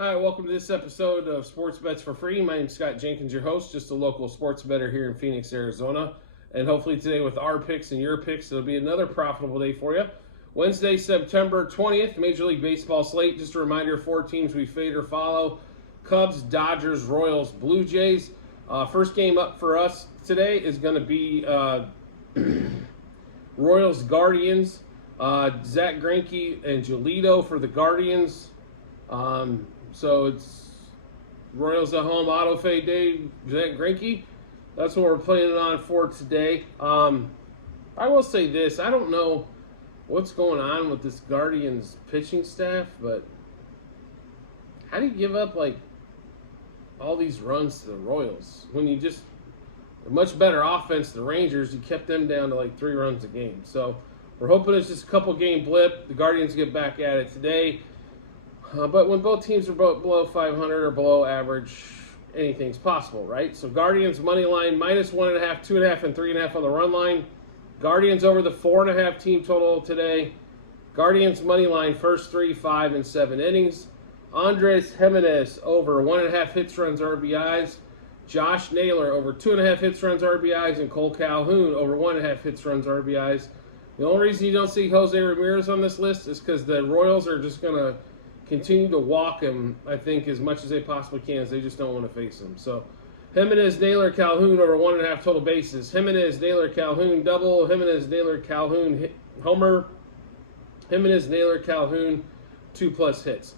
Hi, welcome to this episode of Sports Bets for Free. My name is Scott Jenkins, your host, just a local sports bettor here in Phoenix, Arizona. And hopefully today with our picks and your picks, it'll be another profitable day for you. Wednesday, September 20th, Major League Baseball slate. Just a reminder, 4 teams we fade or follow. Cubs, Dodgers, Royals, Blue Jays. First game up for us today is going to be Royals, Guardians. Zach Greinke and Giolito for the Guardians. So it's Royals at home, auto fade day, Zach Greinke. That's what we're planning on for today. I will say this, I don't know what's going on with this Guardians pitching staff, but how do you give up like all these runs to the Royals when you just a much better offense, the Rangers, you kept them down to like 3 runs a game. So we're hoping it's just a couple game blip. The Guardians get back at it today. But when both teams are below 500 or below average, anything's possible, right? So Guardians money line -1.5, 2.5, and 3.5 on the run line. Guardians over the 4.5 team total today. Guardians money line first 3, 5, and 7 innings. Andres Gimenez over 1.5 hits, runs, RBIs. Josh Naylor over 2.5 hits, runs, RBIs, and Cole Calhoun over 1.5 hits, runs, RBIs. The only reason you don't see Jose Ramirez on this list is because the Royals are just going to continue to walk him, I think, as much as they possibly can, as they just don't want to face him. So, Gimenez, Naylor, Calhoun over 1.5 total bases. Gimenez, Naylor, Calhoun double. Gimenez, Naylor, Calhoun homer. Gimenez, Naylor, Calhoun 2+ hits.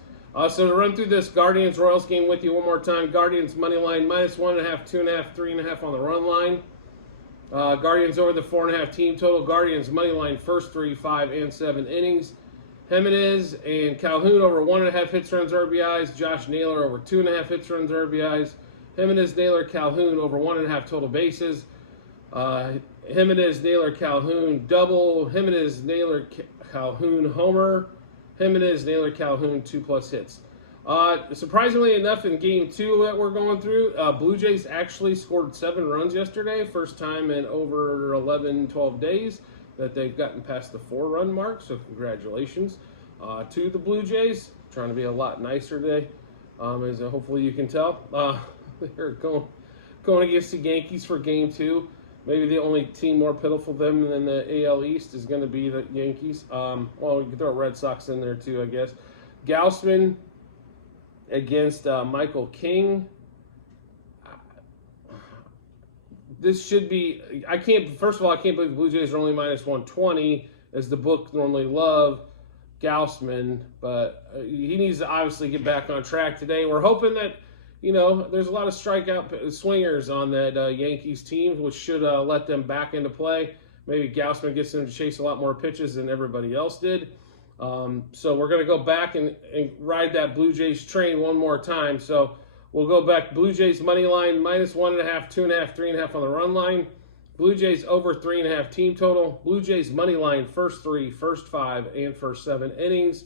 So to run through this Guardians-Royals game with you one more time, Guardians money line -1.5, 2.5, 3.5 on the run line. Guardians over the 4.5 team total. Guardians money line first 3, 5, and 7 innings. Gimenez and Calhoun over 1.5 hits, runs, RBIs. Josh Naylor over 2.5 hits, runs, RBIs. Gimenez, Naylor, Calhoun over 1.5 total bases. Gimenez, Naylor, Calhoun double. Gimenez, Naylor, Calhoun homer. Gimenez, Naylor, Calhoun 2+ hits. Surprisingly enough, in game 2 that we're going through, Blue Jays actually scored 7 runs yesterday. First time in over 11, 12 days that they've gotten past the 4-run mark, so congratulations to the Blue Jays. Trying to be a lot nicer today, as hopefully you can tell. They're going against the Yankees for Game 2. Maybe the only team more pitiful than the AL East is going to be the Yankees. Well, you can throw Red Sox in there too, I guess. Gausman against Michael King. This should be, first of all, I can't believe the Blue Jays are only -120, as the book normally love Gausman, but he needs to obviously get back on track today. We're hoping that, there's a lot of strikeout swingers on that Yankees team, which should let them back into play. Maybe Gausman gets them to chase a lot more pitches than everybody else did. So we're going to go back and ride that Blue Jays train one more time. So we'll go back. Blue Jays money line -1.5, 2.5, 3.5 on the run line. Blue Jays over 3.5 team total. Blue Jays money line first 3, first 5, and first 7 innings.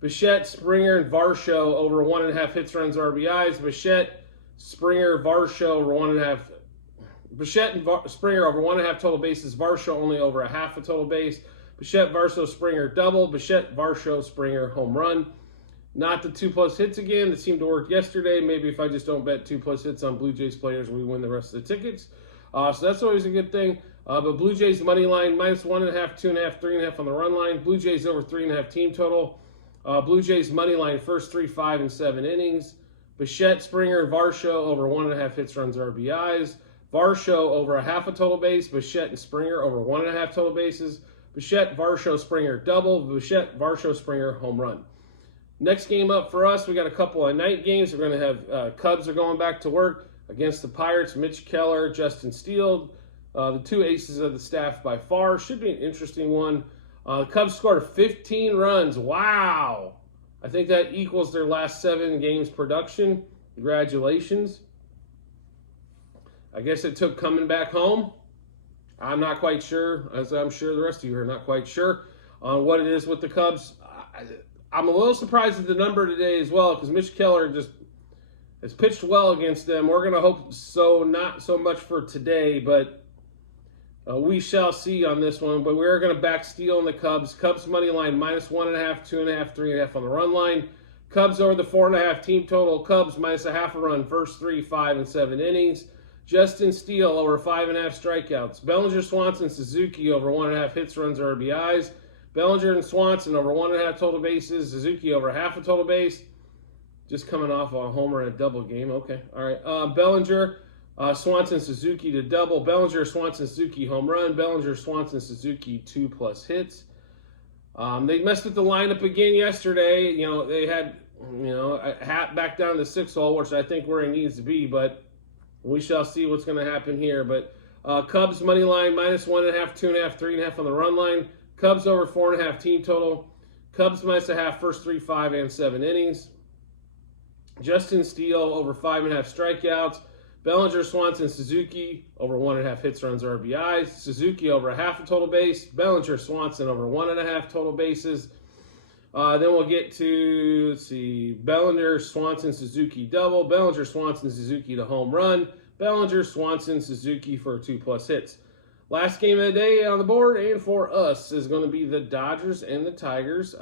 Bichette, Springer, and Varsho over 1.5 hits, runs, RBIs. Bichette, Springer, Varsho over 1.5. Bichette and Springer over 1.5 total bases. Varsho only over 1/2 a total base. Bichette, Varsho, Springer double. Bichette, Varsho, Springer home run. Not the 2+ hits again. That seemed to work yesterday. Maybe if I just don't bet 2+ hits on Blue Jays players, we win the rest of the tickets. So that's always a good thing. But Blue Jays money line -1.5, 2.5, 3.5 on the run line. Blue Jays over 3.5 team total. Blue Jays money line first 3, 5, and 7 innings. Bichette, Springer, and Varsho over 1.5 hits, runs, RBIs. Varsho over 1/2 a total base. Bichette and Springer over 1.5 total bases. Bichette, Varsho, Springer double. Bichette, Varsho, Springer home run. Next game up for us, we got a couple of night games. We're going to have Cubs are going back to work against the Pirates. Mitch Keller, Justin Steele, the 2 aces of the staff by far. Should be an interesting one. The Cubs scored 15 runs. Wow. I think that equals their last 7 games production. Congratulations. I guess it took coming back home. I'm not quite sure, as I'm sure the rest of you are not quite sure on what it is with the Cubs. I'm a little surprised at the number today as well, because Mitch Keller just has pitched well against them. We're going to hope so, not so much for today, but we shall see on this one. But we're going to back Steele in the Cubs. Cubs money line -1.5, 2.5, 3.5 on the run line. Cubs over the 4.5 team total. Cubs minus a half a run, first 3, 5, and 7 innings. Justin Steele over 5.5 strikeouts. Bellinger, Swanson, Suzuki over 1.5 hits, runs, or RBIs. Bellinger and Swanson over 1.5 total bases. Suzuki over half a total base. Just coming off a homer and a double game. Okay, all right. Bellinger, Swanson, Suzuki to double. Bellinger, Swanson, Suzuki home run. Bellinger, Swanson, Suzuki 2+ hits. They messed with the lineup again yesterday. They had, a hat back down to the 6 hole, which I think where it needs to be, but we shall see what's going to happen here. But Cubs money line minus 1.5, 2.5, 3.5 on the run line. Cubs over 4.5 team total. Cubs minus a half, first 3, 5, and 7 innings. Justin Steele over 5.5 strikeouts. Bellinger, Swanson, Suzuki over 1.5 hits, runs, RBIs. Suzuki over a half a total base. Bellinger, Swanson over 1.5 total bases. Then we'll get to, let's see, Bellinger, Swanson, Suzuki double. Bellinger, Swanson, Suzuki to home run. Bellinger, Swanson, Suzuki for 2+ hits. Last game of the day on the board and for us is going to be the Dodgers and the Tigers.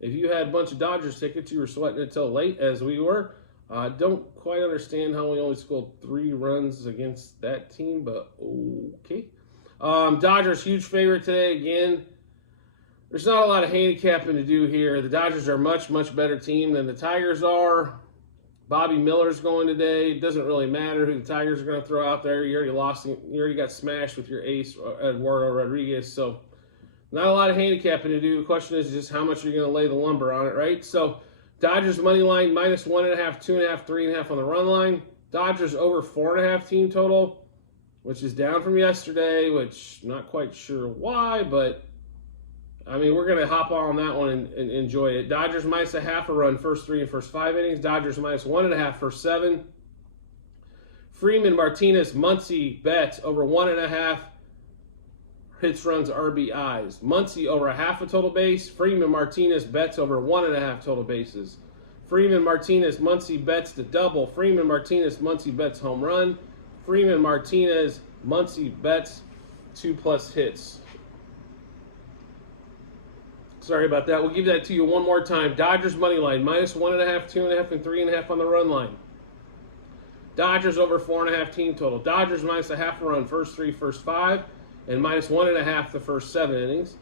If you had a bunch of Dodgers tickets, you were sweating it till late, as we were. I don't quite understand how we only scored 3 runs against that team, but okay. Dodgers, huge favorite today again. There's not a lot of handicapping to do here. The Dodgers are a much, much better team than the Tigers are. Bobby Miller's going today. It doesn't really matter who the Tigers are going to throw out there. You already got smashed with your ace, Eduardo Rodriguez, so not a lot of handicapping to do. The question is just how much you're going to lay the lumber on it, right? So Dodgers money line minus 1.5, 2.5, 3.5 on the run line. Dodgers over 4.5 team total, which is down from yesterday, which not quite sure why, but I mean, we're going to hop on that one and enjoy it. Dodgers minus a half a run, first 3 and first 5 innings. Dodgers minus 1.5, first 7. Freeman, Martinez, Muncy, Betts over 1.5 hits, runs, RBIs. Muncy over a half a total base. Freeman, Martinez, Betts over 1.5 total bases. Freeman, Martinez, Muncy, Betts to double. Freeman, Martinez, Muncy, Betts home run. Freeman, Martinez, Muncy, Betts 2+ hits. Sorry about that. We'll give that to you one more time. Dodgers money line minus 1.5, 2.5, and 3.5 on the run line. Dodgers over 4.5 team total. Dodgers minus a half a run, first 3, first 5. And minus 1.5 the first 7 innings.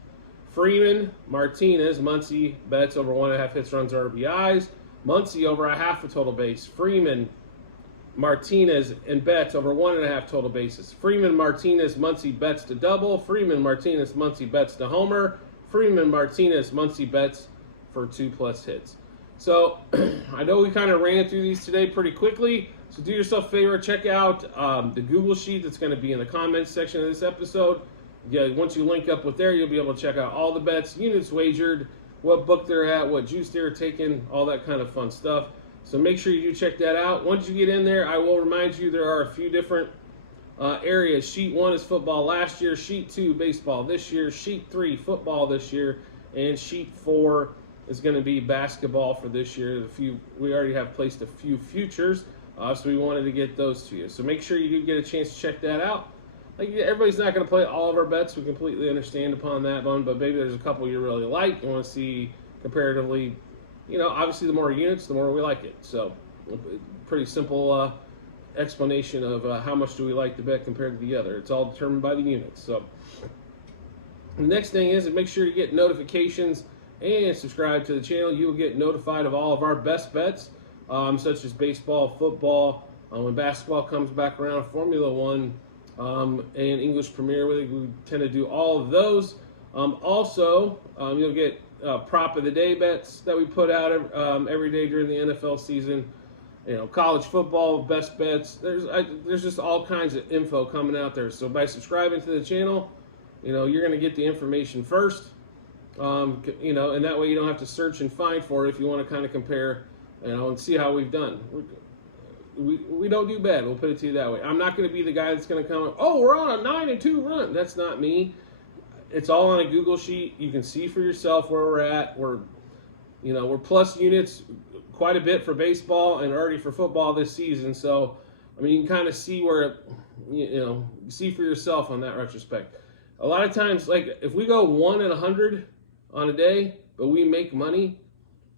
Freeman, Martinez, Muncy, Betts over 1.5 hits, runs, RBIs. Muncy over a half a total base. Freeman, Martinez, and Betts over 1.5 total bases. Freeman, Martinez, Muncy, Betts to double. Freeman, Martinez, Muncy, Betts to homer. Freeman, Martinez, Muncy, Betts for 2+ hits. So I know we kind of ran through these today pretty quickly. So do yourself a favor, check out the Google sheet that's going to be in the comments section of this episode. Yeah, once you link up with there, you'll be able to check out all the bets, units wagered, what book they're at, what juice they're taking, all that kind of fun stuff. So make sure you do check that out. Once you get in there, I will remind you there are a few different areas. Sheet 1 is football last year. Sheet 2, baseball this year. Sheet 3, football this year. And Sheet 4 is going to be basketball for this year. We already have placed a few futures, so we wanted to get those to you. So make sure you do get a chance to check that out. Like, everybody's not going to play all of our bets. We completely understand upon that one, but maybe there's a couple you really like. You want to see comparatively, obviously the more units, the more we like it. So pretty simple explanation of how much do we like the bet compared to the other. It's all determined by the units. So the next thing is make sure you get notifications and subscribe to the channel. You will get notified of all of our best bets, such as baseball, football, when basketball comes back around, Formula One, and English Premier League. We tend to do all of those. Also, you'll get prop of the day bets that we put out every day during the NFL season. College football, best bets. There's just all kinds of info coming out there. So by subscribing to the channel, you're going to get the information first. And that way you don't have to search and find for it if you want to kind of compare, and see how we've done. We don't do bad. We'll put it to you that way. I'm not going to be the guy that's going to come, we're on a 9-2 run. That's not me. It's all on a Google sheet. You can see for yourself where we're at. We're plus units quite a bit for baseball and already for football this season. So, you can kind of see where, see for yourself on that retrospect. A lot of times, like if we go 1 in 100 on a day, but we make money,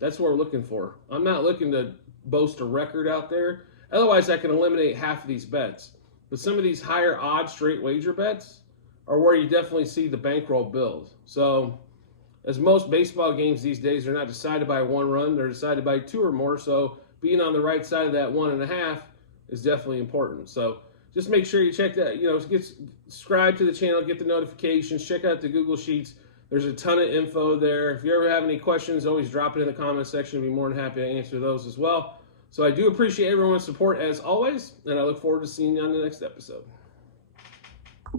That's what we're looking for. I'm not looking to boast a record out there. Otherwise, I can eliminate half of these bets. But some of these higher odd straight wager bets are where you definitely see the bankroll build. So, as most baseball games these days are not decided by one run, they're decided by two or more. So, being on the right side of that 1.5 is definitely important. So, just make sure you check that, subscribe to the channel, get the notifications, check out the Google Sheets. There's a ton of info there. If you ever have any questions, always drop it in the comment section. I'd be more than happy to answer those as well. So I do appreciate everyone's support as always, and I look forward to seeing you on the next episode.